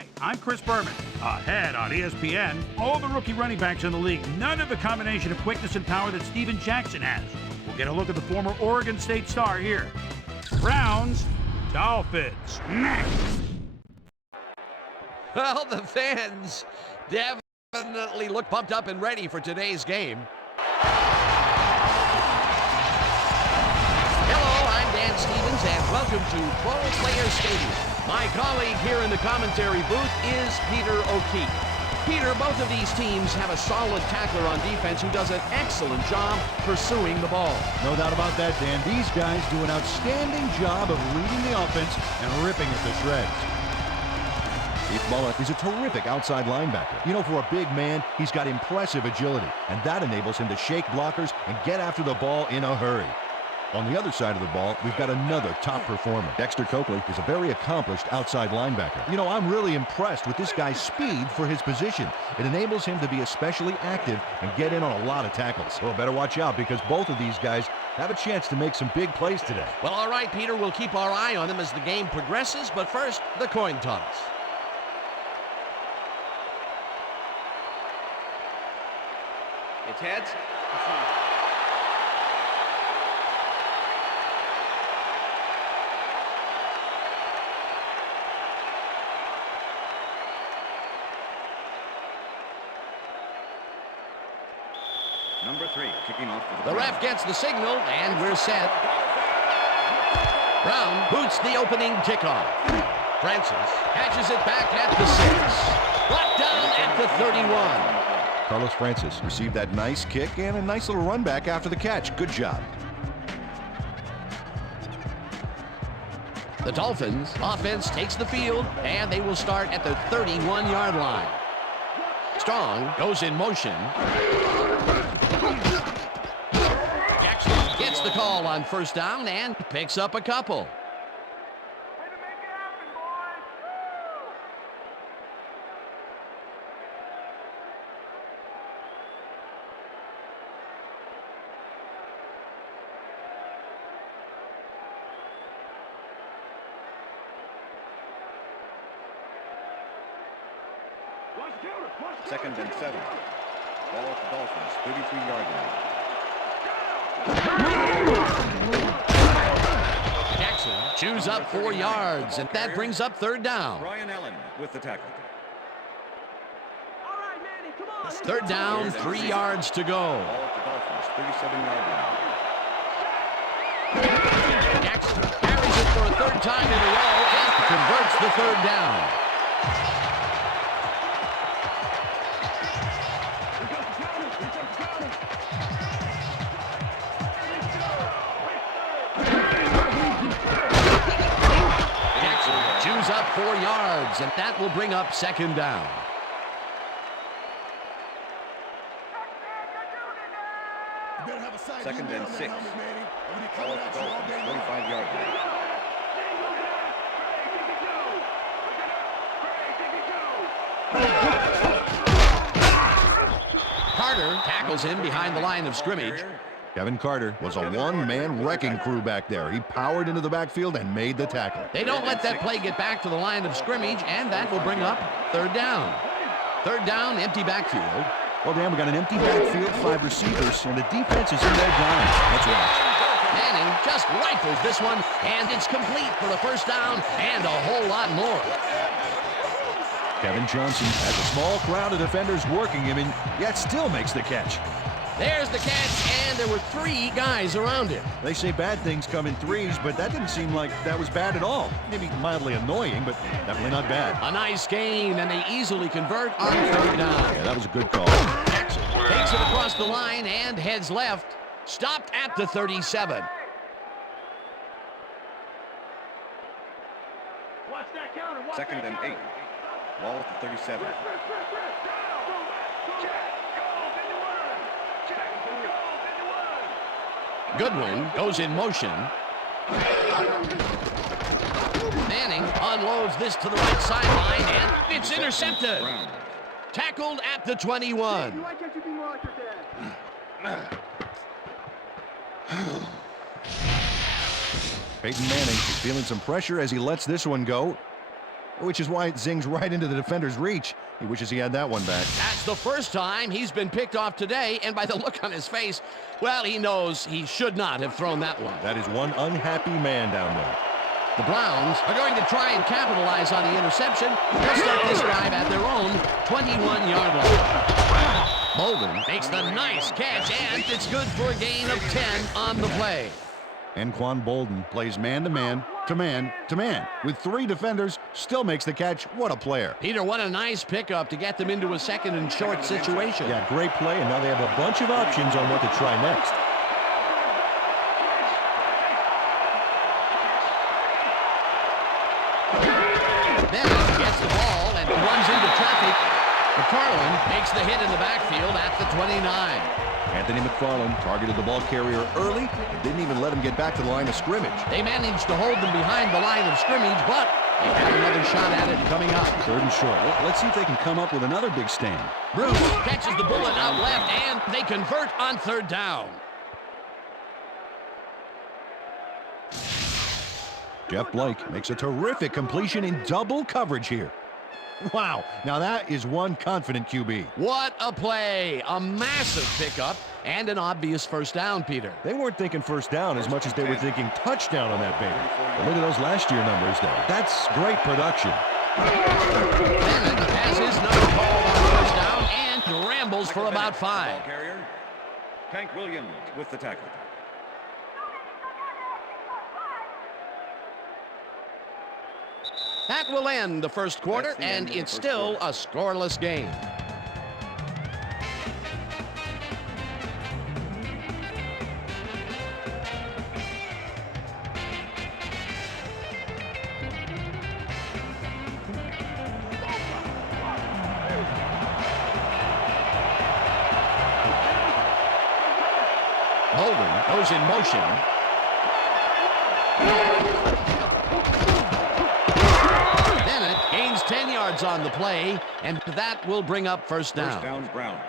Hi, I'm Chris Berman. Ahead on ESPN, all the rookie running backs in the league, none of the combination of quickness and power that Steven Jackson has. We'll get a look at the former Oregon State star here. Browns, Dolphins, next. Well, the fans definitely look pumped up and ready for today's game. Hello, I'm Dan Stevens, and welcome to Ball Players Stadium. My colleague here in the commentary booth is Peter O'Keefe. Peter, both of these teams have a solid tackler on defense who does an excellent job pursuing the ball. No doubt about that, Dan. These guys do an outstanding job of leading the offense and ripping it to shreds. Keith Mullet is a terrific outside linebacker. You know, for a big man, he's got impressive agility, and that enables him to shake blockers and get after the ball in a hurry. On the other side of the ball, we've got another top performer. Dexter Coakley is a very accomplished outside linebacker. You know, I'm really impressed with this guy's speed for his position. It enables him to be especially active and get in on a lot of tackles. Well, better watch out because both of these guys have a chance to make some big plays today. Well, all right, Peter, we'll keep our eye on them as the game progresses, but first, the coin toss. It's heads. Number 3, kicking off. The ref gets the signal, and we're set. Brown boots the opening kickoff. Francis catches it back at the 6. Brought down at the 31. Carlos Francis received that nice kick and a nice little run back after the catch. Good job. The Dolphins offense takes the field, and they will start at the 31-yard line. Strong goes in motion. Jackson gets the call on first down and picks up a couple. Second and 7. Ball at the Dolphins, 33-yard line. Jackson chews up 4 yards, and that brings up third down. Brian Allen with the tackle. Third down, 3 yards to go. Ball at the Dolphins, 37-yard line. Jackson carries it for a third time in a row and converts the third down. Up 4 yards, and that will bring up second down. Second and 6. Ball at the Dolphins, 45-yard line. Carter tackles him behind the line of scrimmage. Kevin Carter was a one-man wrecking crew back there. He powered into the backfield and made the tackle. They don't let that play get back to the line of scrimmage, and that will bring up third down. Third down, empty backfield. Well, Dan, we got an empty backfield, 5 receivers, and the defense is in their grind. Let's watch. Manning just rifles this one, and it's complete for the first down and a whole lot more. Kevin Johnson has a small crowd of defenders working him, and yet still makes the catch. There's the catch, and there were 3 guys around him. They say bad things come in threes, but that didn't seem like that was bad at all. Maybe mildly annoying, but definitely not bad. A nice gain, and they easily convert on third down. Yeah, that was a good call. Jackson takes it across the line and heads left. Stopped at the 37. Second and 8. Ball at the 37. Goodwin goes in motion. Manning unloads this to the right sideline, and it's intercepted. Tackled at the 21. Peyton Manning is feeling some pressure as he lets this one go. which is why it zings right into the defender's reach. He wishes he had that one back. That's the first time he's been picked off today, and by the look on his face, well, he knows he should not have thrown that one. That is one unhappy man down there. The Browns are going to try and capitalize on the interception. They'll start this drive at their own 21-yard line. Bolden makes the nice catch, and it's good for a gain of 10 on the play. Anquan Bolden plays man-to-man, to man. With 3 defenders, still makes the catch. What a player. Peter, what a nice pickup to get them into a second and short situation. Yeah, great play, and now they have a bunch of options on what to try next. Bennett gets the ball and runs into traffic. McFarland makes the hit in the backfield at the 29. Anthony McFarland targeted the ball carrier early and didn't even let him get back to the line of scrimmage. They managed to hold them behind the line of scrimmage, but they have another shot at it coming up. 3rd and short. Let's see if they can come up with another big stand. Bruce catches the bullet out left, and they convert on 3rd down. Jeff Blake makes a terrific completion in double coverage here. Wow, now that is one confident QB. What a play. A massive pickup and an obvious first down, Peter. They weren't thinking first down as much as they were thinking touchdown on that baby. But look at those last year numbers, though. That's great production. Bennett has his number called on first down and rambles for about 5. Carrier, Tank Williams with the tackle. That will end the first quarter, and it's still a scoreless game. Bolden goes in motion. Bennett gains 10 yards on the play, and that will bring up first down. First down, Browns.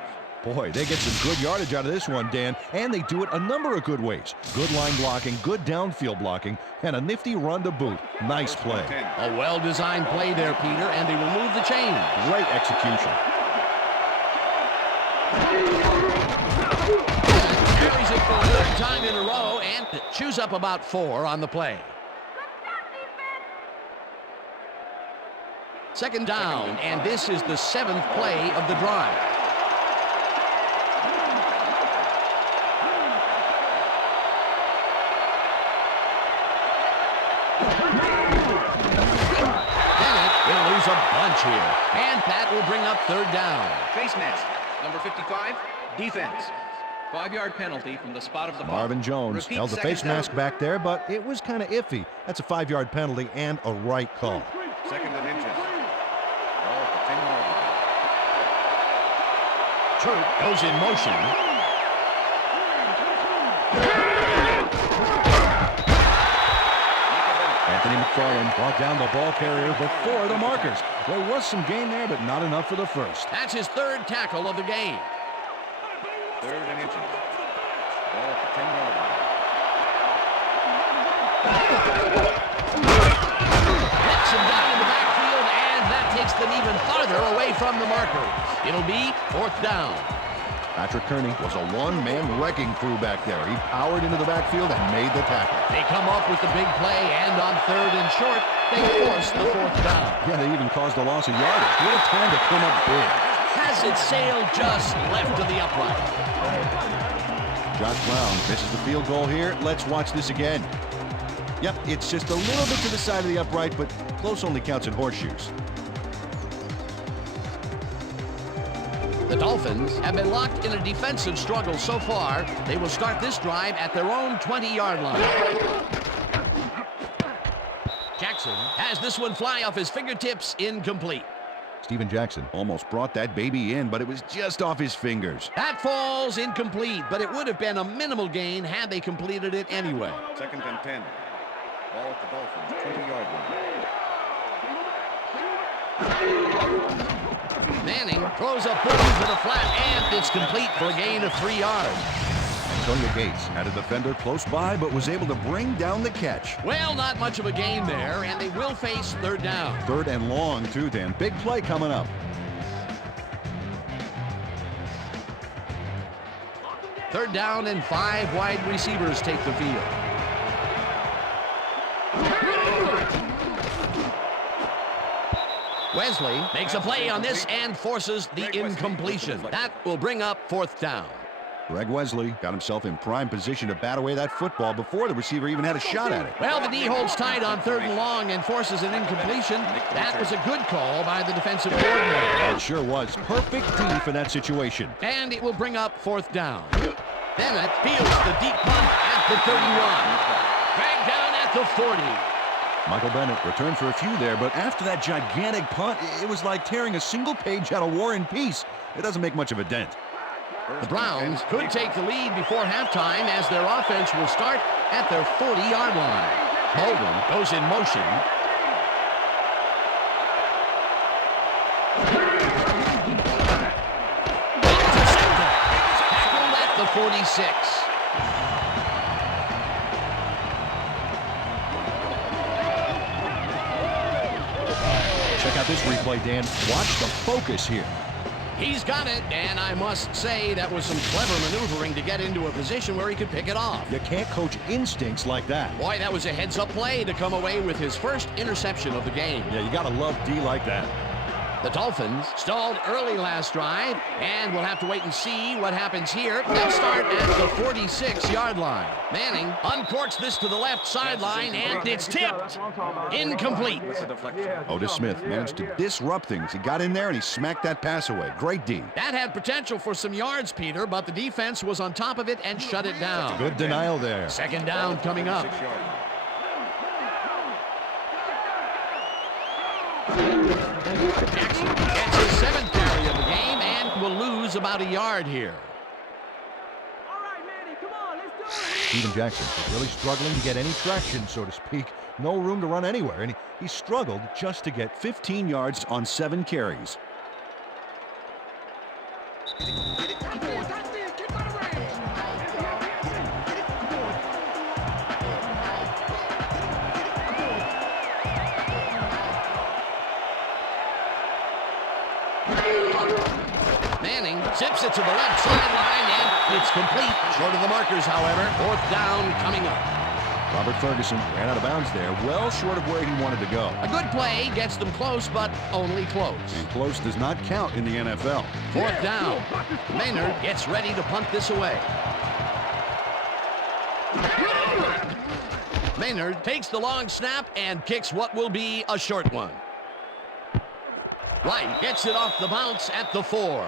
Boy, they get some good yardage out of this one, Dan, and they do it a number of good ways. Good line blocking, good downfield blocking, and a nifty run to boot. Nice play. A well-designed play there, Peter, and they will move the chain. Great execution. Carries it for a 3rd time in a row and chews up about 4 on the play. 2nd down, and this is the 7th play of the drive. Bennett will lose a bunch here, and that will bring up 3rd down. Face mask, number 55, defense. 5-yard penalty from the spot of the ball. Marvin Jones Repeat, held the face down. mask back there, but it was kind of iffy. That's a 5-yard penalty and a right call. 2nd and inches. Ball at the 10-yard line. Troop goes in motion. Anthony McFarland brought down the ball carrier before the markers. There was some gain there, but not enough for the first. That's his 3rd tackle of the game. 3rd and inches. Ball at the 10-yard line. Hits him down in the backfield, and that takes them even farther away from the markers. It'll be 4th down. Patrick Kearney was a one-man wrecking crew back there. He powered into the backfield and made the tackle. They come up with the big play, and on 3rd and short, they force the 4th down. Yeah, they even caused a loss of yardage. What a time to come up big. Has it sailed just left of the upright. Josh Brown misses the field goal here. Let's watch this again. Yep, it's just a little bit to the side of the upright, but close only counts in horseshoes. The Dolphins have been locked in a defensive struggle so far. They will start this drive at their own 20-yard line. Jackson has this one fly off his fingertips, incomplete. Steven Jackson almost brought that baby in, but it was just off his fingers. That falls incomplete, but it would have been a minimal gain had they completed it anyway. 2nd and 10. Ball at the Dolphins, 20-yard line. Manning throws a ball to the flat, and it's complete for a gain of 3 yards. Antonio Gates had a defender close by, but was able to bring down the catch. Well, not much of a gain there, and they will face third down. Third and long, too, Dan. Big play coming up. Third down and 5 wide receivers take the field. Wesley makes a play on this and forces the incompletion. That will bring up fourth down. Greg Wesley got himself in prime position to bat away that football before the receiver even had a shot at it. Well, the D holds tight on third and long and forces an incompletion. That was a good call by the defensive coordinator. It sure was. Perfect D for that situation. And it will bring up fourth down. Bennett fields the deep punt at the 31. Dragged down at the 40. Michael Bennett returned for a few there, but after that gigantic punt, it was like tearing a single page out of War and Peace. It doesn't make much of a dent. The Browns could take the lead before halftime as their offense will start at their 40-yard line. Bolden goes in motion. Tackled at the 46. Check out this replay, Dan. Watch the focus here. He's got it, and I must say that was some clever maneuvering to get into a position where he could pick it off. You can't coach instincts like that. Boy, that was a heads-up play to come away with his first interception of the game. Yeah, you gotta love D like that. The Dolphins stalled early last drive, and we'll have to wait and see what happens here. They'll start at the 46-yard line. Manning uncorks this to the left sideline, and it's tipped. Incomplete. Otis Smith managed to disrupt things. He got in there, and he smacked that pass away. Great D. That had potential for some yards, Peter, but the defense was on top of it and shut it down. Good denial there. Second down coming up. Jackson gets his 7th carry of the game and will lose about a yard here. Steven Jackson is really struggling to get any traction, so to speak. No room to run anywhere, and he struggled just to get 15 yards on 7 carries. Manning zips it to the left sideline, and it's complete. Short of the markers, however. Fourth down coming up. Robert Ferguson ran out of bounds there, well short of where he wanted to go. A good play gets them close, but only close. And close does not count in the NFL. Fourth down. Maynard gets ready to punt this away. Maynard takes the long snap and kicks what will be a short one. Wright gets it off the bounce at the 4.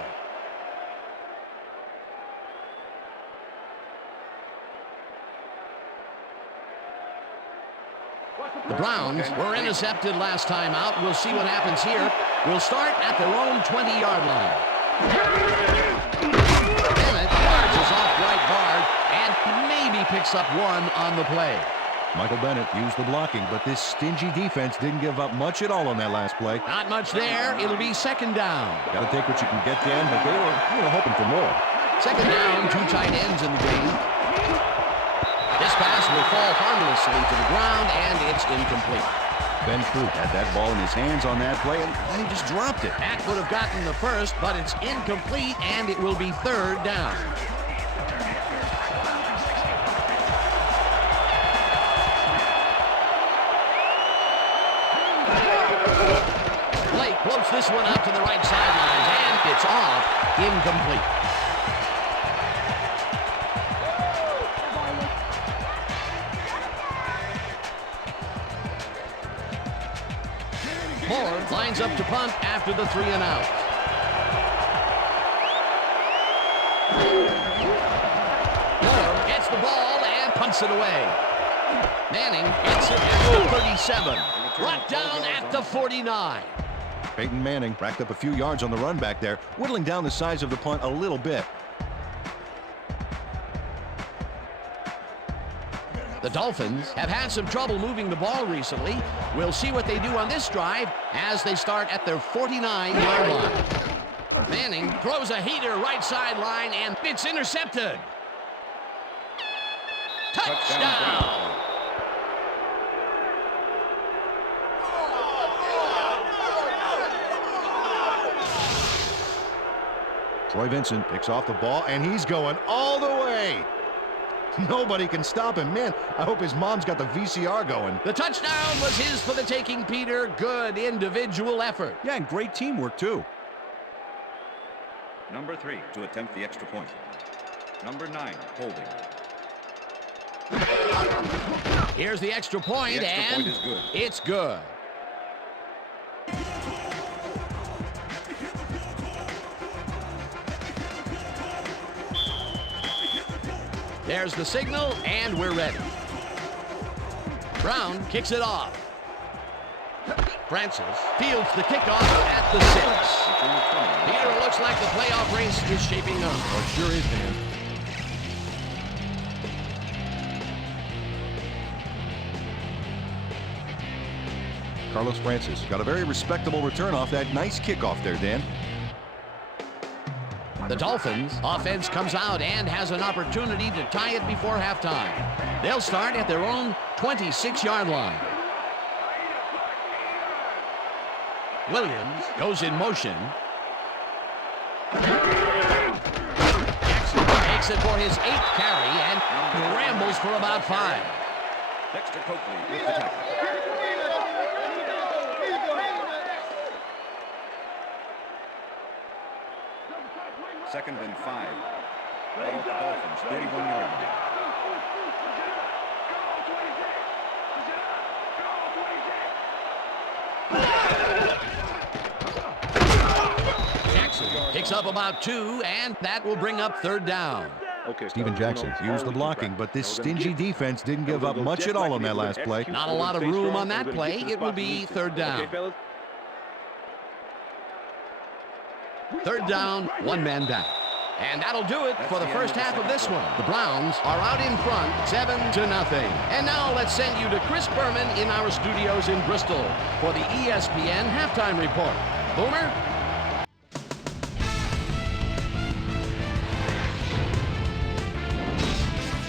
The Browns were intercepted last time out. We'll see what happens here. We'll start at their own 20-yard line. Bennett charges off right guard and maybe picks up one on the play. Michael Bennett used the blocking, but this stingy defense didn't give up much at all on that last play. Not much there. It'll be second down. Got to take what you can get, Dan, but they were hoping for more. Second down, 2 tight ends in the game. This pass will fall harmlessly to the ground, and it's incomplete. Ben Troop had that ball in his hands on that play, and then he just dropped it. That would have gotten the first, but it's incomplete, and it will be third down. Blake floats this one out to the right sidelines, and it's off, incomplete. Moore lines up to punt after the 3 and out. Moore gets the ball and punts it away. Manning gets it at the 37. Brought down at the 49. Peyton Manning racked up a few yards on the run back there, whittling down the size of the punt a little bit. The Dolphins have had some trouble moving the ball recently. We'll see what they do on this drive as they start at their 49-yard line. Manning throws a heater right sideline, and it's intercepted. Touchdown! Troy Vincent picks off the ball, and he's going all the way. Nobody can stop him. Man, I hope his mom's got the VCR going. The touchdown was his for the taking, Peter. Good individual effort. Yeah, and great teamwork, too. Number 3 to attempt the extra point. Number 9, holding. Here's the extra point, The extra and point is good. it's good. There's the signal, and we're ready. Brown kicks it off. Francis fields the kickoff at the 6. Peter, it looks like the playoff race is shaping up. Oh, it sure is, man. Carlos Francis got a very respectable return off that nice kickoff there, Dan. The Dolphins offense comes out and has an opportunity to tie it before halftime. They'll start at their own 26-yard line. Williams goes in motion. Jackson takes it for his 8th carry and rambles for about 5. Dexter Coakley with the tackle. Second and 5. Ball at the Dolphins, 31-yard line. Jackson picks up about 2, and that will bring up 3rd down. Steven Jackson used the blocking, but this stingy defense didn't give up much at all on that last play. Not a lot of room on that play. It will be 3rd down. 3rd down, 1 man down. And that'll do it for the first half of this one. The Browns are out in front, 7-0. And now let's send you to Chris Berman in our studios in Bristol for the ESPN halftime report. Boomer?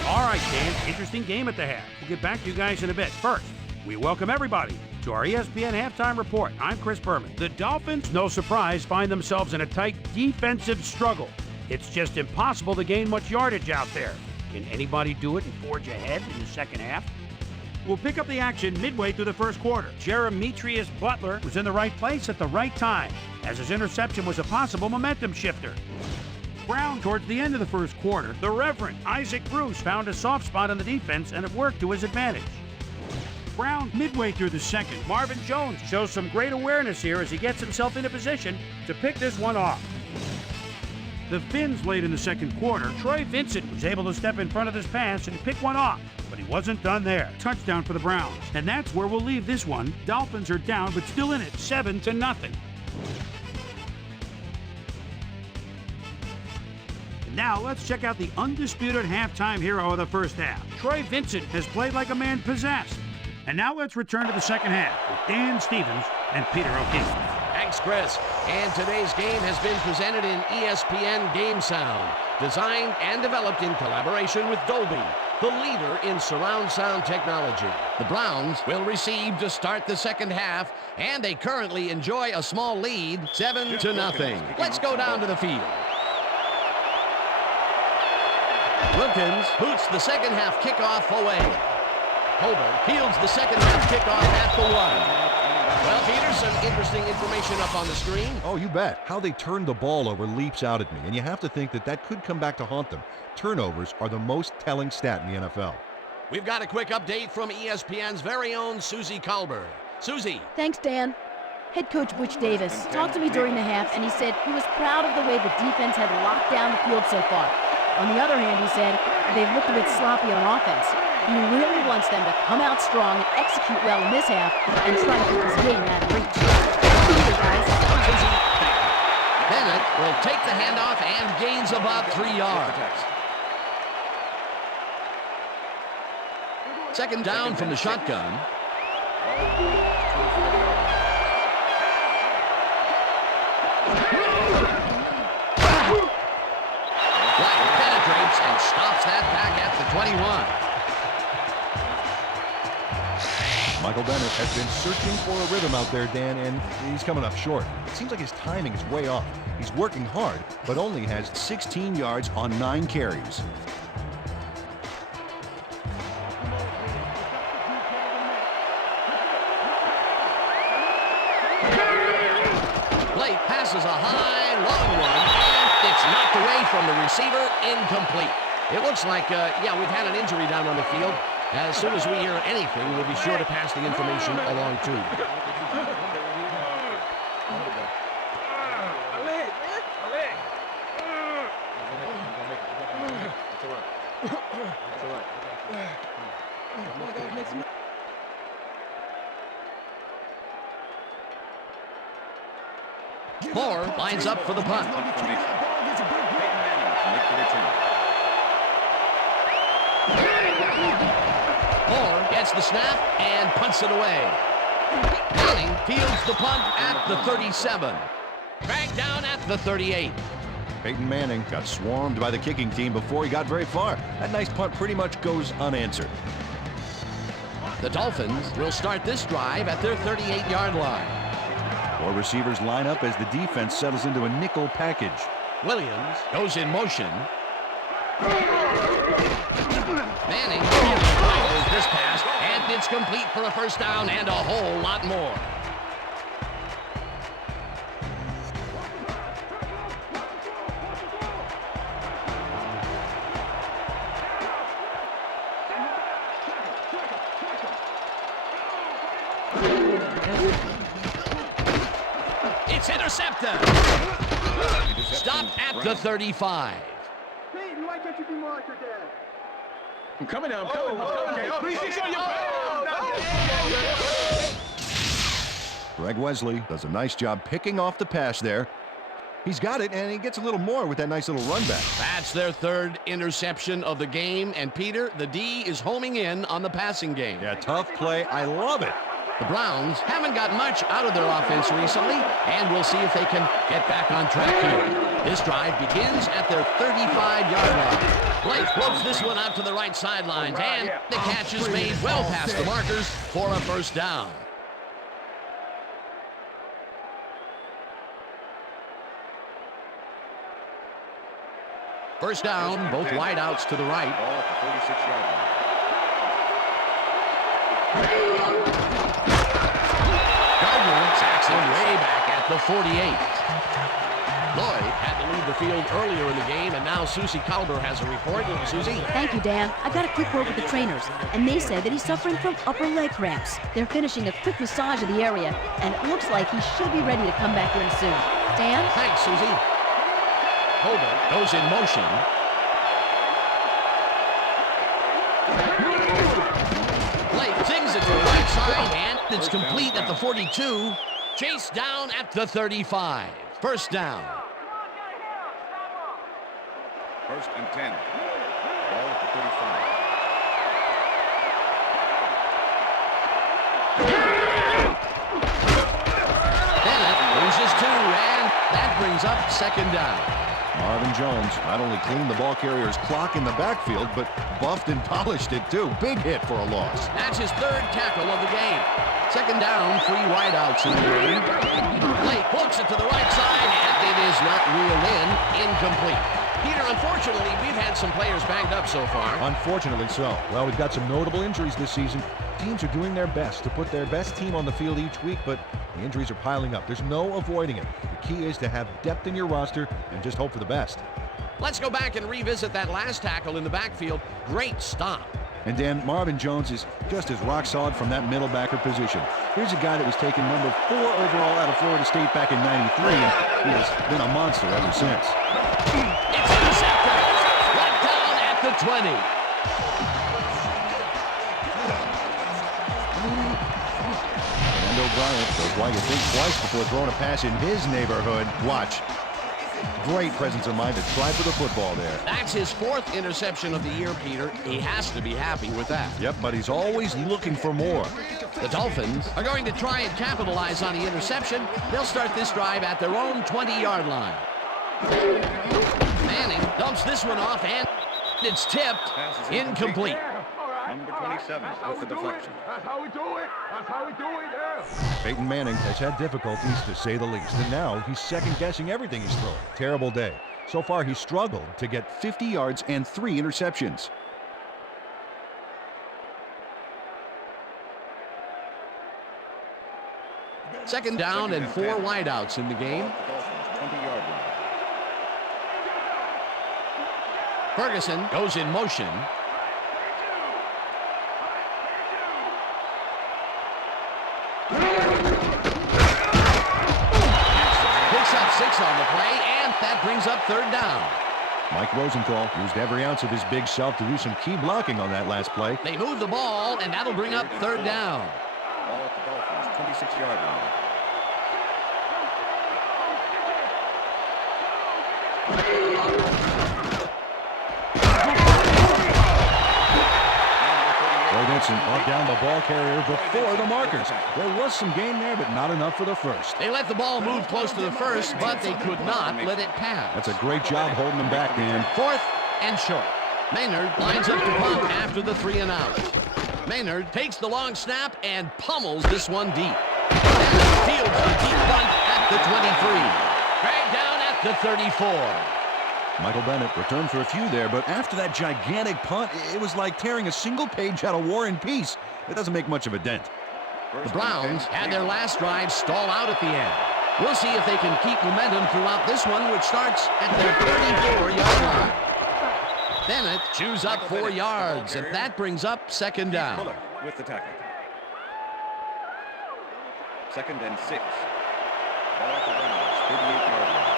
All right, Dan, interesting game at the half. We'll get back to you guys in a bit. First, we welcome everybody to our ESPN halftime report. I'm Chris Berman. The Dolphins, no surprise, find themselves in a tight defensive struggle. It's just impossible to gain much yardage out there. Can anybody do it and forge ahead in the second half? We'll pick up the action midway through the first quarter. Jeremetrius Butler was in the right place at the right time, as his interception was a possible momentum shifter. Brown towards the end of the first quarter, the Reverend Isaac Bruce found a soft spot on the defense and it worked to his advantage. Brown midway through the second, Marvin Jones shows some great awareness here as he gets himself into position to pick this one off. The Finns late in the second quarter, Troy Vincent was able to step in front of this pass and pick one off, but he wasn't done there. Touchdown for the Browns, and that's where we'll leave this one. Dolphins are down, but still in it, 7-0. Now let's check out the undisputed halftime hero of the first half. Troy Vincent has played like a man possessed. And now let's return to the second half with Dan Stevens and Peter O'Keefe. Thanks, Chris. And today's game has been presented in ESPN Game Sound, designed and developed in collaboration with Dolby, the leader in surround sound technology. The Browns will receive to start the second half, and they currently enjoy a small lead, 7-0. Let's go down to the field. Wilkins boots the second half kickoff away. Colbert fields the second half kickoff at the 1. Well, Peter, some interesting information up on the screen. Oh, you bet. How they turned the ball over leaps out at me, and you have to think that that could come back to haunt them. Turnovers are the most telling stat in the NFL. We've got a quick update from ESPN's very own Susie Colbert. Susie. Thanks, Dan. Head coach Butch Davis talked to me during the half, and he said he was proud of the way the defense had locked down the field so far. On the other hand, he said they've looked a bit sloppy on offense. He really wants them to come out strong and execute well in this half and try to keep this game out of reach. Here, guys. Bennett will take the handoff and gains about 3 yards. Second down from the shotgun. White penetrates and stops that back at the 21. Michael Bennett has been searching for a rhythm out there, Dan, and he's coming up short. It seems like his timing is way off. He's working hard, but only has 16 yards on 9 carries. Blake passes a high, long one, and it's knocked away from the receiver, incomplete. It looks like, yeah, we've had an injury down on the field. As soon as we hear anything, we'll be sure to pass the information along too. Moore lines up for the punt. Moore gets the snap and punts it away. Manning fields the punt at the 37. Dragged down at the 38. Peyton Manning got swarmed by the kicking team before he got very far. That nice punt pretty much goes unanswered. The Dolphins will start this drive at their 38-yard line. 4 receivers line up as the defense settles into a nickel package. Williams goes in motion. Manning follows this pass, and it's complete for a first down and a whole lot more. It's intercepted. Stopped at the 35. I'm coming now. Greg Wesley does a nice job picking off the pass there. He's got it, and he gets a little more with that nice little run back. That's their 3rd interception of the game, and Peter, the D is homing in on the passing game. Yeah, tough play. I love it. The Browns haven't got much out of their offense recently, and we'll see if they can get back on track here. This drive begins at their 35-yard line. Blake floats this one out to the right sidelines, and the catch is made well past the markers for a first down. First down, both wideouts to the right. Ball at the 36-yard line. Gardner sacks him way back at the 48. Lloyd had to leave the field earlier in the game, and now Susie Calder has a report. Susie? Thank you, Dan. I got a quick word with the trainers, and they say that he's suffering from upper leg cramps. They're finishing a quick massage of the area, and it looks like he should be ready to come back in soon. Dan? Thanks, Susie. Holder goes in motion. Blake sings it to the right side, and it's complete at the 42. Chased down at the 35. First down. 1st and 10. Ball at the 35. Bennett loses 2, and that brings up 2nd down. Marvin Jones not only cleaned the ball carrier's clock in the backfield, but buffed and polished it too. Big hit for a loss. That's his 3rd tackle of the game. 2nd down, 3 wideouts in the game. Blake hooks it to the right side, and it is not reeled in. Incomplete. Peter, unfortunately, we've had some players banged up so far. Unfortunately so. Well, we've got some notable injuries this season. Teams are doing their best to put their best team on the field each week, but the injuries are piling up. There's no avoiding it. The key is to have depth in your roster and just hope for the best. Let's go back and revisit that last tackle in the backfield. Great stop. And Dan, Marvin Jones is just as rock solid from that middle backer position. Here's a guy that was taken number 4 overall out of Florida State back in '93, and he has been a monster ever since. It's intercepted. Brought down at the 20. Bryant knows why you think twice before throwing a pass in his neighborhood. Watch. Great presence of mind to try for the football there. That's his 4th interception of the year, Peter. He has to be happy with that. Yep, but he's always looking for more. The Dolphins are going to try and capitalize on the interception. They'll start this drive at their own 20-yard line. Manning dumps this one off, and it's tipped. Incomplete. Number 27 with the deflection. That's how we do it. That's how we do it, yeah. Peyton Manning has had difficulties, to say the least, and now he's second-guessing everything he's throwing. Terrible day. So far, he's struggled to get 50 yards and 3 interceptions. Second down and 4 wideouts in the game. Dolphins 20-yard line. Ferguson goes in motion. Picks up 6 on the play, and that brings up third down. Mike Rosenthal used every ounce of his big self to do some key blocking on that last play. They move the ball, and that'll bring up third down. Ball at the Dolphins 26-yard line. Roy Vincent brought down the ball carrier before the markers. There was some gain there, but not enough for the first. They let the ball move close to the first, but they could not let it pass. That's a great job holding them back, Dan. 4th and short. Maynard lines up to punt after the 3 and out. Maynard takes the long snap and pummels this one deep. Fields the deep punt at the 23. Dragged down at the 34. Michael Bennett returned for a few there, but after that gigantic punt, it was like tearing a single page out of War and Peace. It doesn't make much of a dent. The Browns had their last drive stall out at the end. We'll see if they can keep momentum throughout this one, which starts at their 34-yard line. Bennett chews up 4 yards, and that brings up second down. Fuller with the tackle. Second and 6. Ball at the Browns 38-yard line.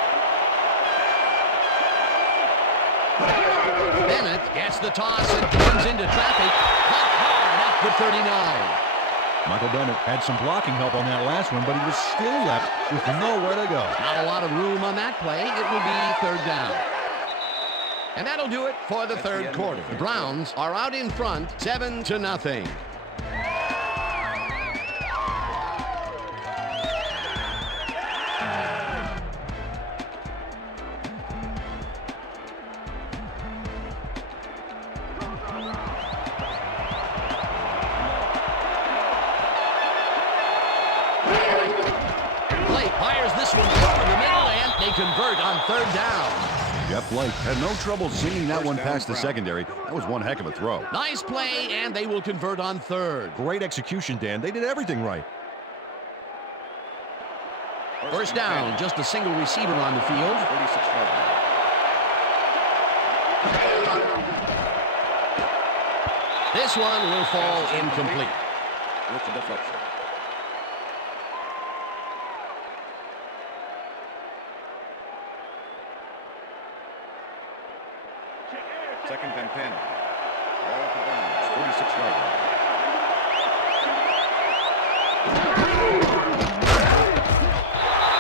Bennett gets the toss and turns into traffic. Caught hard at the 39. Michael Bennett had some blocking help on that last one, but he was still left with nowhere to go. Not a lot of room on that play. It will be third down. And that'll do it for the third quarter. The Browns are out in front, 7-0. Fires this one over the middle, and they convert on third down. Jeff Blake had no trouble singing that one past the secondary. That was one heck of a throw. Nice play, and they will convert on third. Great execution, Dan. They did everything right. First down, just a single receiver on the field. 36-yard line. This one will fall incomplete. With the deflection. Second and 10. Ball at the Browns 46-yard line.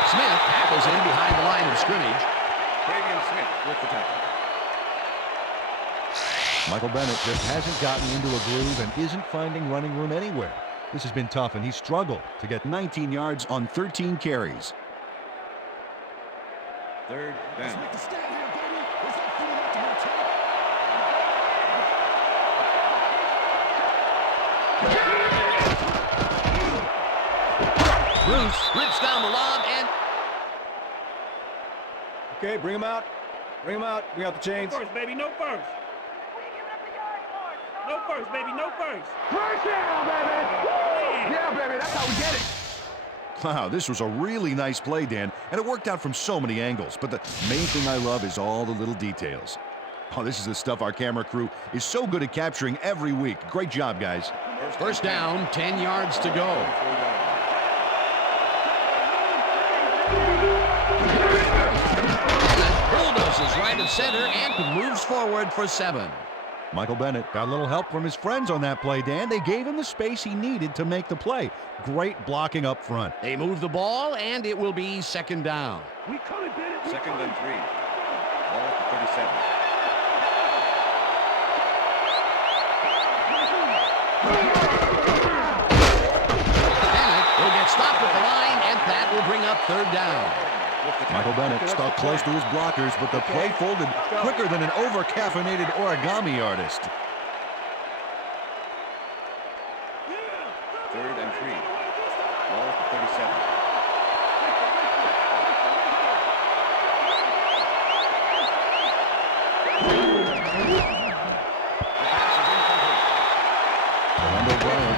Smith tackles in behind the line of scrimmage. Fabian Smith with the tackle. Michael Bennett just hasn't gotten into a groove and isn't finding running room anywhere. This has been tough, and he struggled to get 19 yards on 13 carries. Third down. Bruce rips down the lob and... Okay, bring him out. Bring him out. Bring out the chains. First, baby, no first. No first, baby, no first. First down, baby. Yeah, baby, that's how we get it. Wow, this was a really nice play, Dan, and it worked out from so many angles. But the main thing I love is all the little details. Oh, this is the stuff our camera crew is so good at capturing every week. Great job, guys. First down, 10 yards to go. Bulldozes right at center and moves forward for 7. Michael Bennett got a little help from his friends on that play, Dan. They gave him the space he needed to make the play. Great blocking up front. They move the ball, and it will be second down. Second and 3. Ball at the 37. Bennett will get stopped at the line, and that will bring up third down. Michael Bennett stuck close to his blockers, but the play folded quicker than an over-caffeinated origami artist. 23. Ball at the 37.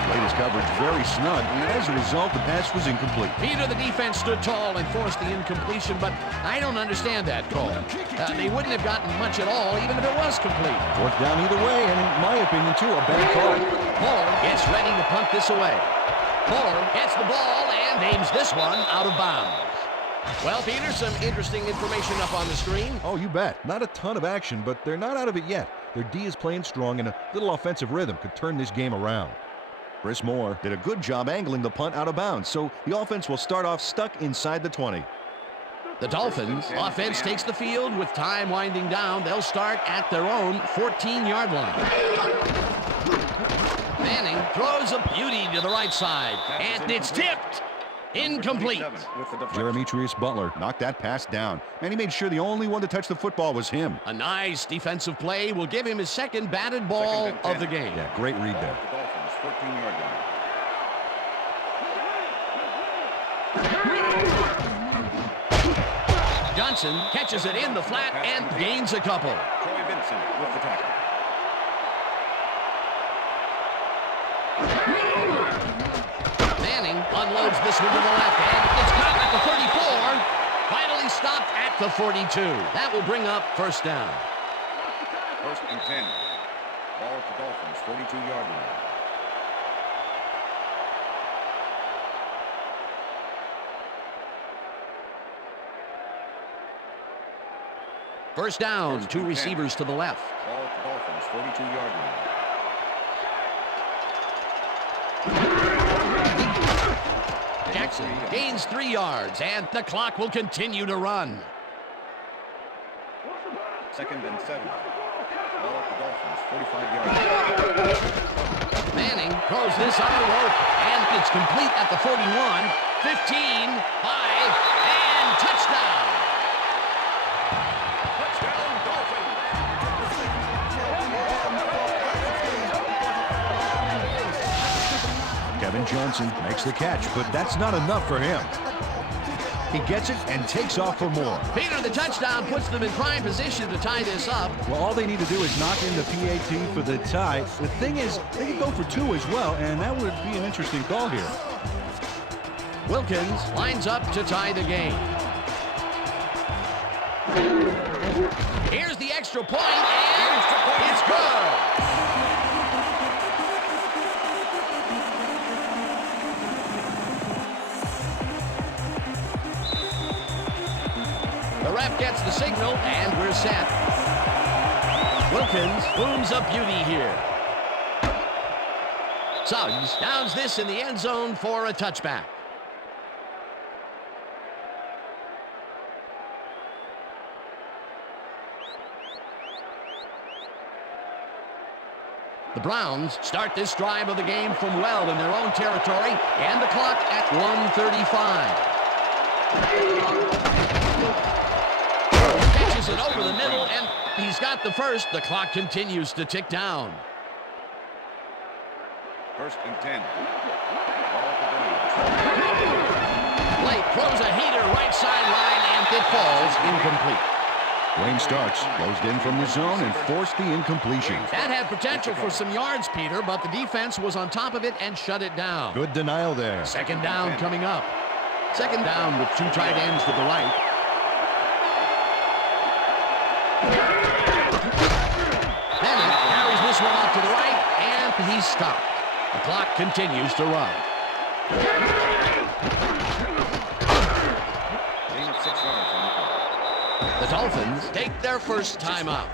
Played his coverage very snug, and as a result, the pass was incomplete. Peter, the defense stood tall and forced the incompletion, but I don't understand that call. They wouldn't have gotten much at all, even if it was complete. Fourth down either way, and in my opinion, too, a bad call. Moore gets ready to punt this away. Moore gets the ball and aims this one out of bounds. Well, Peter, some interesting information up on the screen. Oh, you bet. Not a ton of action, but they're not out of it yet. Their D is playing strong, and a little offensive rhythm could turn this game around. Chris Moore did a good job angling the punt out of bounds, so the offense will start off stuck inside the 20. The Dolphins offense takes the field with time winding down. They'll start at their own 14-yard line. Manning throws a beauty to the right side, and it's tipped. Incomplete. Jeremitrius Butler knocked that pass down, and he made sure the only one to touch the football was him. A nice defensive play will give him his second batted ball of the game. Yeah, great read there. The Dolphins, 14-yard line. Johnson catches it in the flat and gains a couple. Troy Vincent with the tackle. Manning unloads this one to the left, and it's caught at the 34. Finally stopped at the 42. That will bring up first down. First and 10. Ball at the Dolphins, 42-yard line. First down, two receivers to the left. Ball at the Dolphins, 42-yard line. Jackson gains 3 yards, and the clock will continue to run. Second and 7. Ball at the Dolphins, 45 yards. Manning throws this on the rope, and it's complete at the 41, 15, 5, and touchdown. Touchdown, Dolphins! Kevin Johnson makes the catch, but that's not enough for him. He gets it and takes off for more. Peter, the touchdown puts them in prime position to tie this up. Well, all they need to do is knock in the PAT for the tie. The thing is, they can go for 2 as well, and that would be an interesting call here. Wilkins lines up to tie the game. Here's the extra point, and it's good. The ref gets the signal, and we're set. Wilkins booms a beauty here. Suggs downs this in the end zone for a touchback. The Browns start this drive of the game from well in their own territory, and the clock at 1:35. Catches it over the middle, and he's got the first. The clock continues to tick down. First and 10. Ball at the Blake throws a heater right sideline, and it falls incomplete. Wayne Starks closed in from the zone and forced the incompletion. That had potential for some yards, Peter, but the defense was on top of it and shut it down. Good denial there. Second down coming up. Second down with 2 tight ends to the right. Bennett carries this one off to the right, and he's stopped. The clock continues to run. Gain of 6 yards on the play. The Dolphins take their first time out.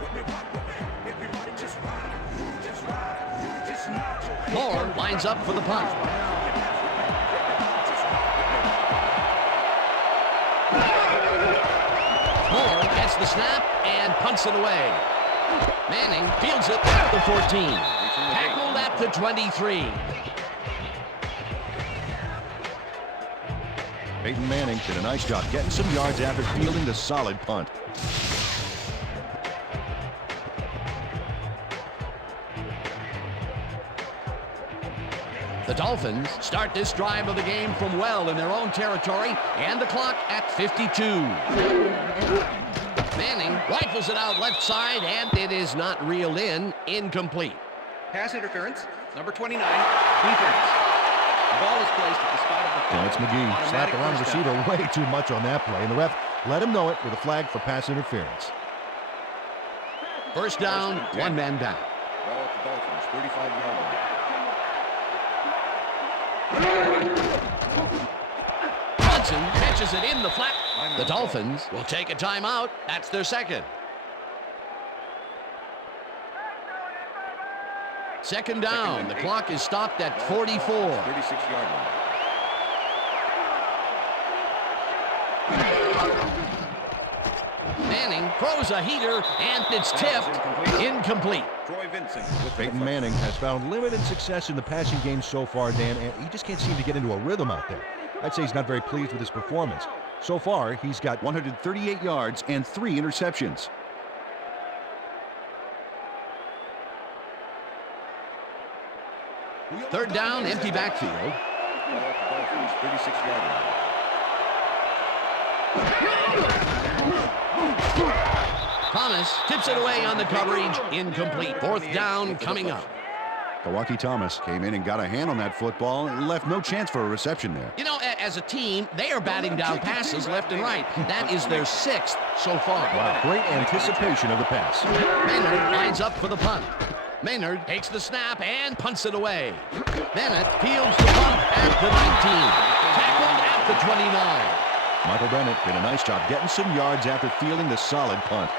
Moore lines up for the punt. Moore gets the snap and punts it away. Manning fields it at the 14. Tackled at the 23. Peyton Manning did a nice job getting some yards after fielding the solid punt. The Dolphins start this drive of the game from well in their own territory, and the clock at 52. Manning rifles it out left side, and it is not reeled in. Incomplete. Pass interference, number 29, defense. The ball is placed at the spot of the Terrence McGee slapped the wide receiver way too much on that play, and the ref let him know it with a flag for pass interference. First down, one man back. Ball at the Dolphins, 35-yard line. Johnson catches it in the flat. The Dolphins will take a timeout. That's their second. Second down. The clock is stopped at 44. 36-yard line. Manning throws a heater, and it's tipped. Incomplete. Troy Vincent with Peyton Manning has found limited success in the passing game so far, Dan, and he just can't seem to get into a rhythm out there. I'd say he's not very pleased with his performance. So far, he's got 138 yards and 3 interceptions. Third down, empty backfield. Ball at the Dolphins, 36-yard line. Thomas tips it away on the coverage. Incomplete. Fourth down coming up. Kawaki Thomas came in and got a hand on that football and left no chance for a reception there. You know, as a team, they are batting down passes left and right. That is their 6th so far. Wow, great anticipation of the pass. Maynard lines up for the punt. Maynard takes the snap and punts it away. Bennett fields the punt at the 19. Tackled at the 29. Michael Bennett did a nice job getting some yards after fielding the solid punt.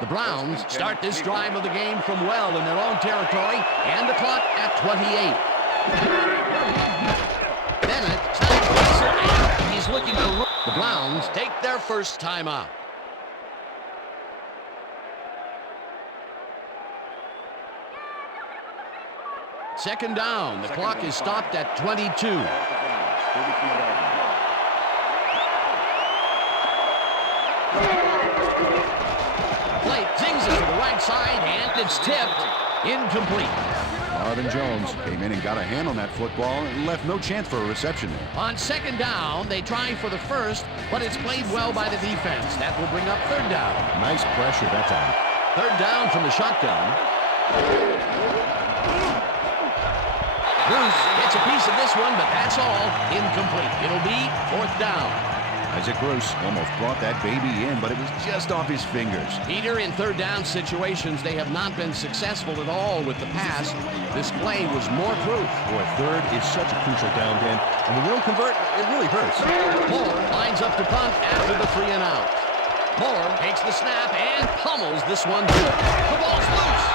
The Browns start this drive of the game from well in their own territory, and the clock at 28. Bennett snaps it, and he's looking for... The Browns take their first timeout. Second down. The clock is stopped at 22. 33-yard Plate zings it to the right side, and it's tipped. Incomplete. Marvin Jones came in and got a hand on that football and left no chance for a reception there. On second down, they try for the first, but it's played well by the defense. That will bring up third down. Nice pressure that time. Third down from the shotgun. Bruce gets a piece of this one, but that's all. Incomplete. It'll be fourth down. Isaac Bruce almost brought that baby in, but it was just off his fingers. Peter, in third down situations, they have not been successful at all with the pass. This play was more proof. Boy, third is such a crucial down, Dan, and when you don't convert, it really hurts. Moore lines up to punt after the 3 and out. Moore takes the snap and pummels this one through. The ball's loose.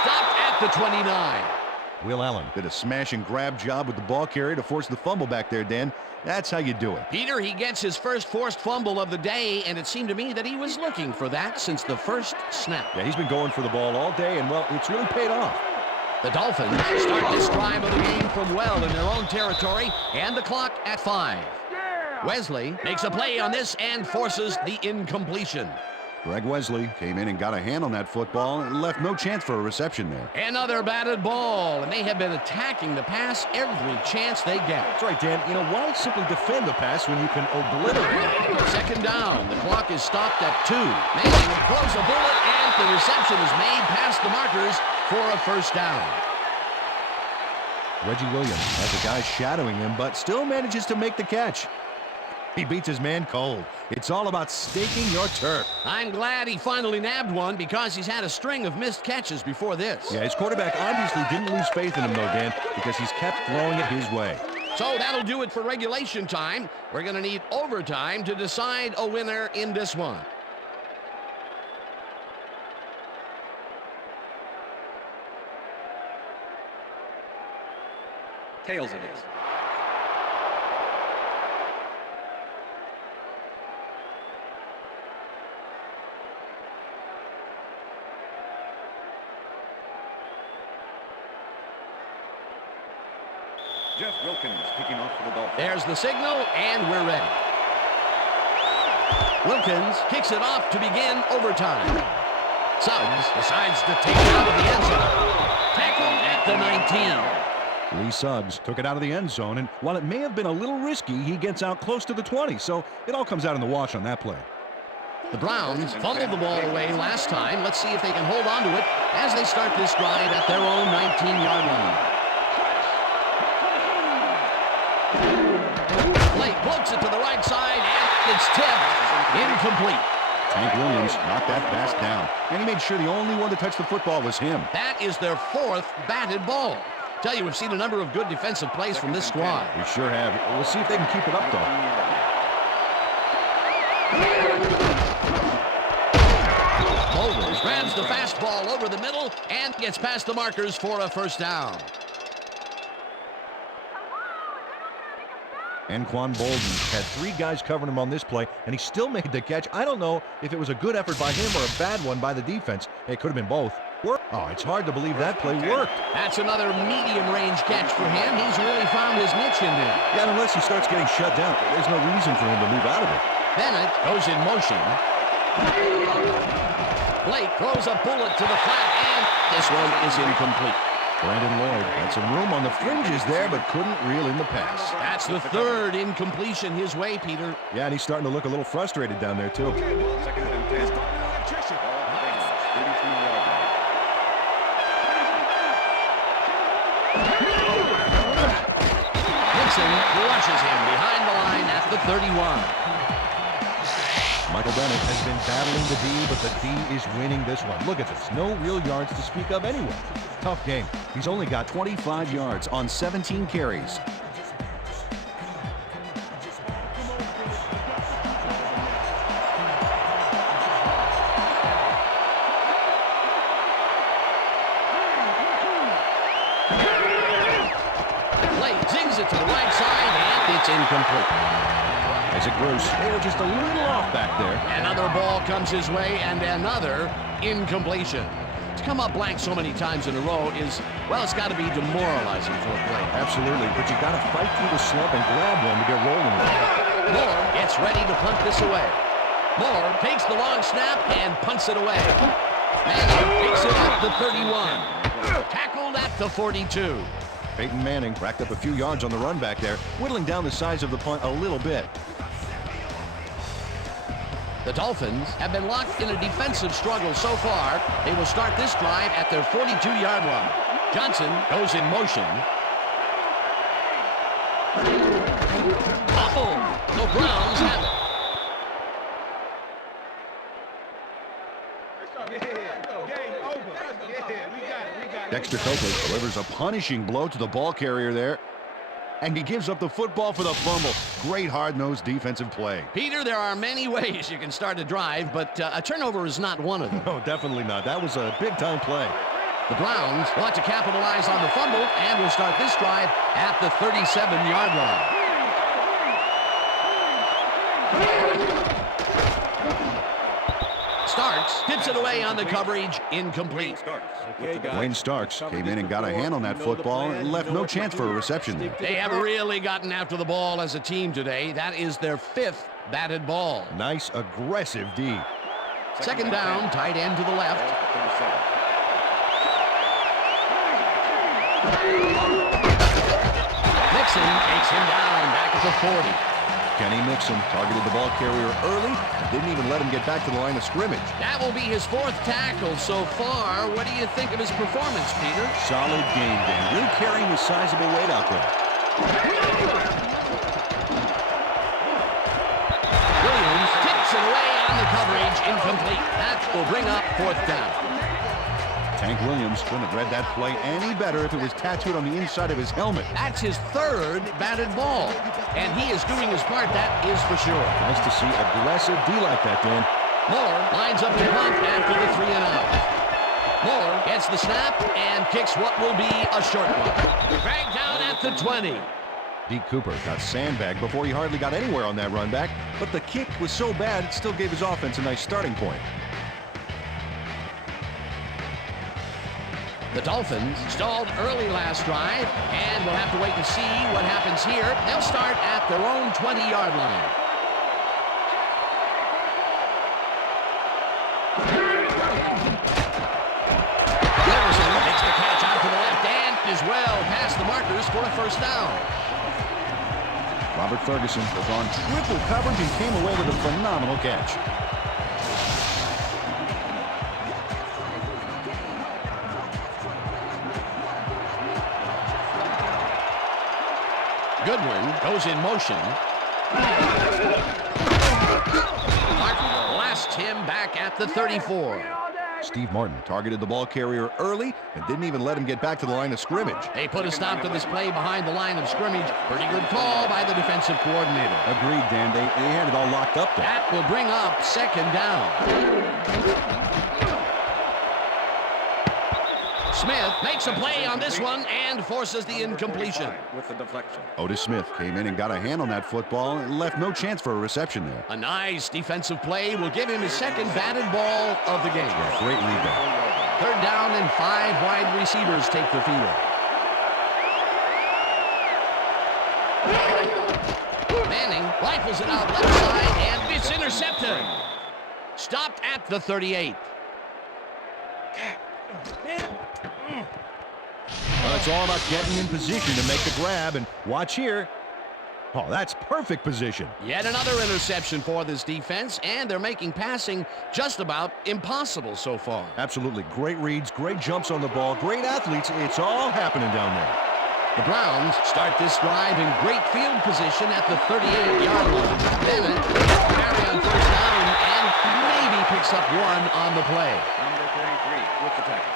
Stopped at the 29. Will Allen did a smash and grab job with the ball carrier to force the fumble back there, Dan. That's how you do it. Peter, he gets his first forced fumble of the day, and it seemed to me that he was looking for that since the first snap. Yeah, he's been going for the ball all day, and, well, it's really paid off. The Dolphins start this drive of the game from well in their own territory, and the clock at 5. Wesley makes a play on this and forces the incompletion. Greg Wesley came in and got a hand on that football and left no chance for a reception there. Another batted ball, and they have been attacking the pass every chance they get. That's right, Dan. You know, why simply defend the pass when you can obliterate it? Second down. The clock is stopped at 2. Manning throws a bullet, and the reception is made past the markers for a first down. Reggie Williams has a guy shadowing him, but still manages to make the catch. He beats his man cold. It's all about staking your turf. I'm glad he finally nabbed one because he's had a string of missed catches before this. Yeah, his quarterback obviously didn't lose faith in him, though, Dan, because he's kept throwing it his way. So that'll do it for regulation time. We're going to need overtime to decide a winner in this one. Tails it is. Jeff Wilkins kicking off for the Dolphins. There's the signal, and we're ready. Wilkins kicks it off to begin overtime. Suggs decides to take it out of the end zone. Tackled at the 19. Lee Suggs took it out of the end zone, and while it may have been a little risky, he gets out close to the 20, so it all comes out in the wash on that play. The Browns fumbled the ball away last time. Let's see if they can hold on to it as they start this drive at their own 19-yard line. Blake floats it to the right side, and it's tipped. Incomplete. Tank Williams knocked that pass down, and he made sure the only one to touch the football was him. That is their fourth batted ball. Tell you, we've seen a number of good defensive plays from this squad. We sure have. We'll see if they can keep it up, though. Boulders grabs the fastball over the middle and gets past the markers for a first down. Anquan Bolden had 3 guys covering him on this play, and he still made the catch. I don't know if it was a good effort by him or a bad one by the defense. It could have been both. Oh, it's hard to believe that play worked. That's another medium-range catch for him. He's really found his niche in there. Yeah, unless he starts getting shut down, there's no reason for him to move out of it. Bennett goes in motion. Blake throws a bullet to the flat, and this one is incomplete. Brandon Lloyd had some room on the fringes there, but couldn't reel in the pass. That's the third incompletion his way, Peter. Yeah, and he's starting to look a little frustrated down there, too. Second and 10. Nixon rushes him behind the line at the 31. Michael Bennett has been battling the D, but the D is winning this one. Look at this. No real yards to speak of anyway. Tough game. He's only got 25 yards on 17 carries. Blake zings it to the right side, and it's incomplete. Isaac Bruce, they were just a little off back there. Another ball comes his way, and another incompletion. To come up blank so many times in a row is, well, it's got to be demoralizing for a player. Absolutely, but you got to fight through the slump and grab one to get rolling with it. Moore gets ready to punt this away. Moore takes the long snap and punts it away. Manning picks it at the 31. Tackled at the 42. Peyton Manning racked up a few yards on the run back there, whittling down the size of the punt a little bit. The Dolphins have been locked in a defensive struggle so far. They will start this drive at their 42-yard line. Johnson goes in motion. Uh-oh, the Browns have it. Dexter Copley delivers a punishing blow to the ball carrier there, and he gives up the football for the fumble. Great hard-nosed defensive play. Peter, there are many ways you can start a drive, but a turnover is not one of them. No, definitely not. That was a big-time play. The Browns want to capitalize on the fumble and will start this drive at the 37-yard line. Starks tips it away on the coverage, incomplete. Wayne Starks came in and got a hand on that football and left no chance for a reception there. They have really gotten after the ball as a team today. That is their 5th batted ball. Nice, aggressive D. Second down, tight end to the left. Mixon takes him down back at the 40. Kenny Mixon targeted the ball carrier early and didn't even let him get back to the line of scrimmage. That will be his 4th tackle so far. What do you think of his performance, Peter? Solid game, Dan. Really carrying a sizable weight out there. Williams tips it away on the coverage, incomplete. That will bring up 4th down. Tank Williams couldn't have read that play any better if it was tattooed on the inside of his helmet. That's his 3rd batted ball, and he is doing his part, that is for sure. Nice to see aggressive D like that, Dan. Moore lines up to punt after the 3 and out. Moore gets the snap and kicks what will be a short one. Dragged down at the 20. Deke Cooper got sandbagged before he hardly got anywhere on that run back, but the kick was so bad it still gave his offense a nice starting point. The Dolphins stalled early last drive, and we'll have to wait to see what happens here. They'll start at their own 20-yard line. Jefferson makes the catch out to for a first down. Robert Ferguson was on triple coverage and came away with a phenomenal catch. Goodwin goes in motion. Martin blasts him back at the 34. Steve Martin targeted the ball carrier early and didn't even let him get back to the line of scrimmage. They put a stop to this play behind the line of scrimmage. Pretty good call by the defensive coordinator. Agreed, Dan. They had it all locked up there. That will bring up second down. Smith makes a play on this one and forces the incompletion. With the deflection. Otis Smith came in and got a hand on that football and left no chance for a reception there. A nice defensive play will give him his second batted ball of the game. Yeah, great lead there. Third down and 5 wide receivers take the field. Manning rifles it out left side and it's intercepted. Stopped at the 38. Well, it's all about getting in position to make the grab, and watch here. Oh, that's perfect position. Yet another interception for this defense, and they're making passing just about impossible so far. Absolutely. Great reads, great jumps on the ball, great athletes. It's all happening down there. The Browns start this drive in great field position at the 38-yard line. Bennett carry on first down and maybe picks up one on the play. Number 33 with the tackle.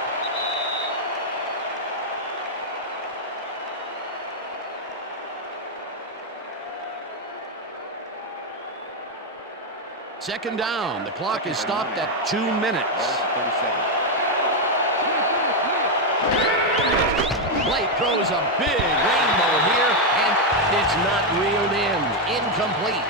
Second down. The clock is stopped at 2 minutes. 37. Blake throws a big rainbow here, and it's not reeled in. Incomplete.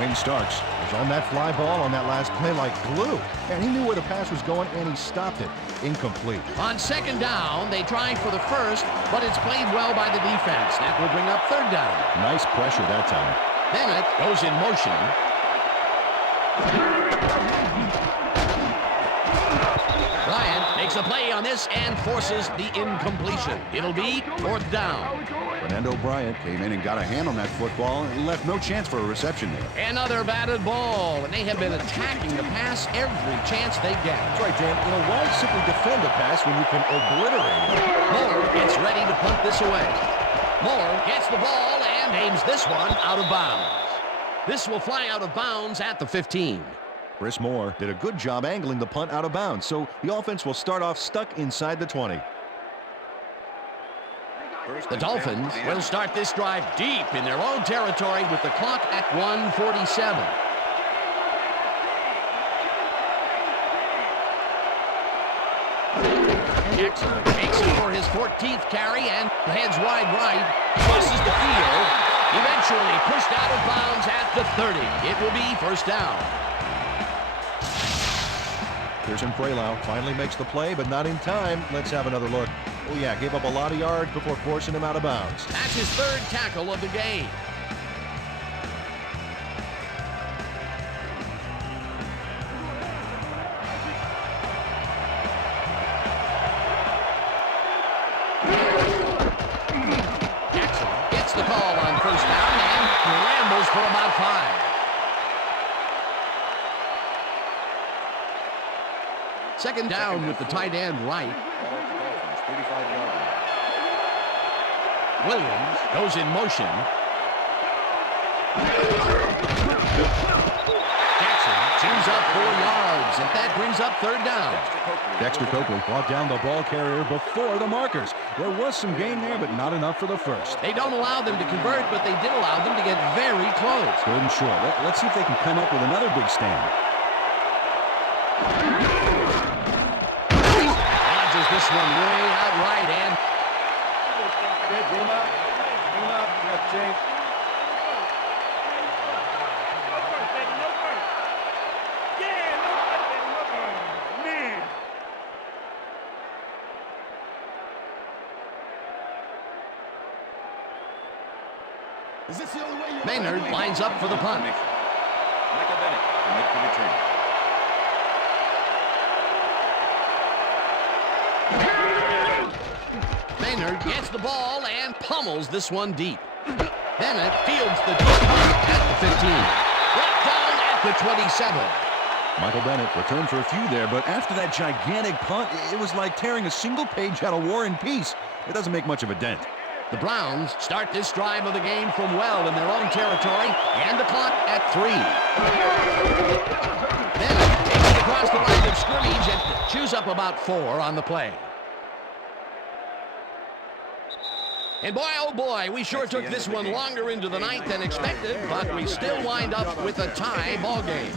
Wayne Starks was on that fly ball on that last play like glue. And he knew where the pass was going, and he stopped it. Incomplete. On second down, they try for the first, but it's played well by the defense. That will bring up third down. Nice pressure that time. Bennett goes in motion. Bryant makes a play on this and forces the incompletion. It'll be fourth down. Fernando Bryant came in and got a hand on that football and left no chance for a reception there. Another batted ball, and they have been attacking the pass every chance they get. That's right, Dan. You know, why simply defend the pass when you can obliterate it? Moore gets ready to punt this away. Moore gets the ball and aims this one out of bounds. This will fly out of bounds at the 15. Chris Moore did a good job angling the punt out of bounds, so the offense will start off stuck inside the 20. The Dolphins will start this drive deep in their own territory with the clock at 1:47. Jackson takes it for his 14th carry and heads wide right, crosses the field, eventually pushed out of bounds at the 30. It will be first down. Pearson Frelau finally makes the play, but not in time. Let's have another look. Oh, yeah, gave up a lot of yards before forcing him out of bounds. That's his third tackle of the game. Jackson gets the call on first down and rambles for about 5. Second down with the tight end right. Dolphins, 35-yard line. Williams goes in motion. Jackson chews up 4 yards, and that brings up third down. Dexter Coakley brought down the ball carrier before the markers. There was some gain there, but not enough for the first. They don't allow them to convert, but they did allow them to get very close. Good and short. Let's see if they can come up with another big stand. Dodges this one way out right, and Maynard lines up for the punt. Michael Bennett to make the return. Leonard gets the ball and pummels this one deep. Bennett fields the deep punt at the 15. Brought down at the 27. Michael Bennett returned for a few there, but after that gigantic punt, it was like tearing a single page out of War and Peace. It doesn't make much of a dent. The Browns start this drive of the game from well in their own territory, and the clock at 3. Bennett takes it across the line of scrimmage and chews up about 4 on the play. And boy, oh boy, we sure took this one longer into the ninth than expected, but we still wind up with a tie ball game.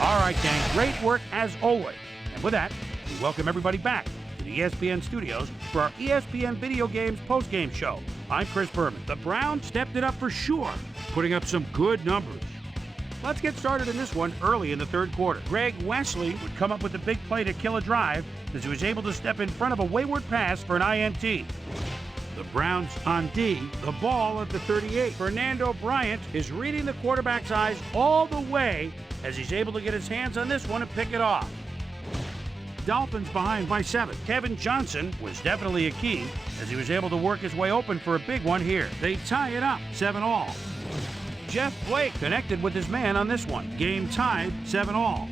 All right, gang, great work as always. And with that, we welcome everybody back to the ESPN studios for our ESPN Video Games postgame show. I'm Chris Berman. The Browns stepped it up for sure, putting up some good numbers. Let's get started in this one early in the third quarter. Greg Wesley would come up with a big play to kill a drive as he was able to step in front of a wayward pass for an INT. The Browns on D, the ball at the 38. Fernando Bryant is reading the quarterback's eyes all the way as he's able to get his hands on this one and pick it off. Dolphins behind by 7. Kevin Johnson was definitely a key as he was able to work his way open for a big one here. They tie it up, 7-all. Jeff Blake connected with his man on this one. Game tied, 7-all.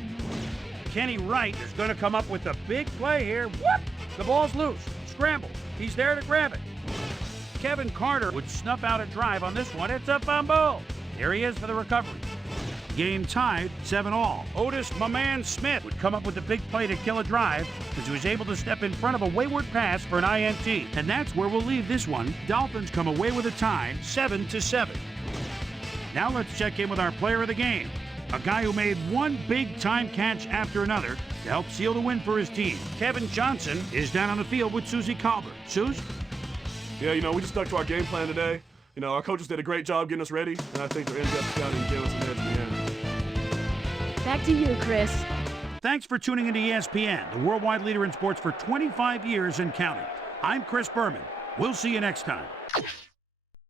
Kenny Wright is going to come up with a big play here. Whoop! The ball's loose. Scramble. He's there to grab it. Kevin Carter would snuff out a drive on this one. It's a fumble. There he is for the recovery. Game tied, 7-all. Otis "my man" Smith would come up with a big play to kill a drive as he was able to step in front of a wayward pass for an INT. And that's where we'll leave this one. Dolphins come away with a tie, 7-7. Now let's check in with our player of the game, a guy who made one big-time catch after another to help seal the win for his team. Kevin Johnson is down on the field with Susie Colbert. Suze? Yeah, we just stuck to our game plan today. Our coaches did a great job getting us ready, and I think their in-depth scouting gave us an edge in the end. Back to you, Chris. Thanks for tuning into ESPN, the worldwide leader in sports for 25 years and counting. I'm Chris Berman. We'll see you next time.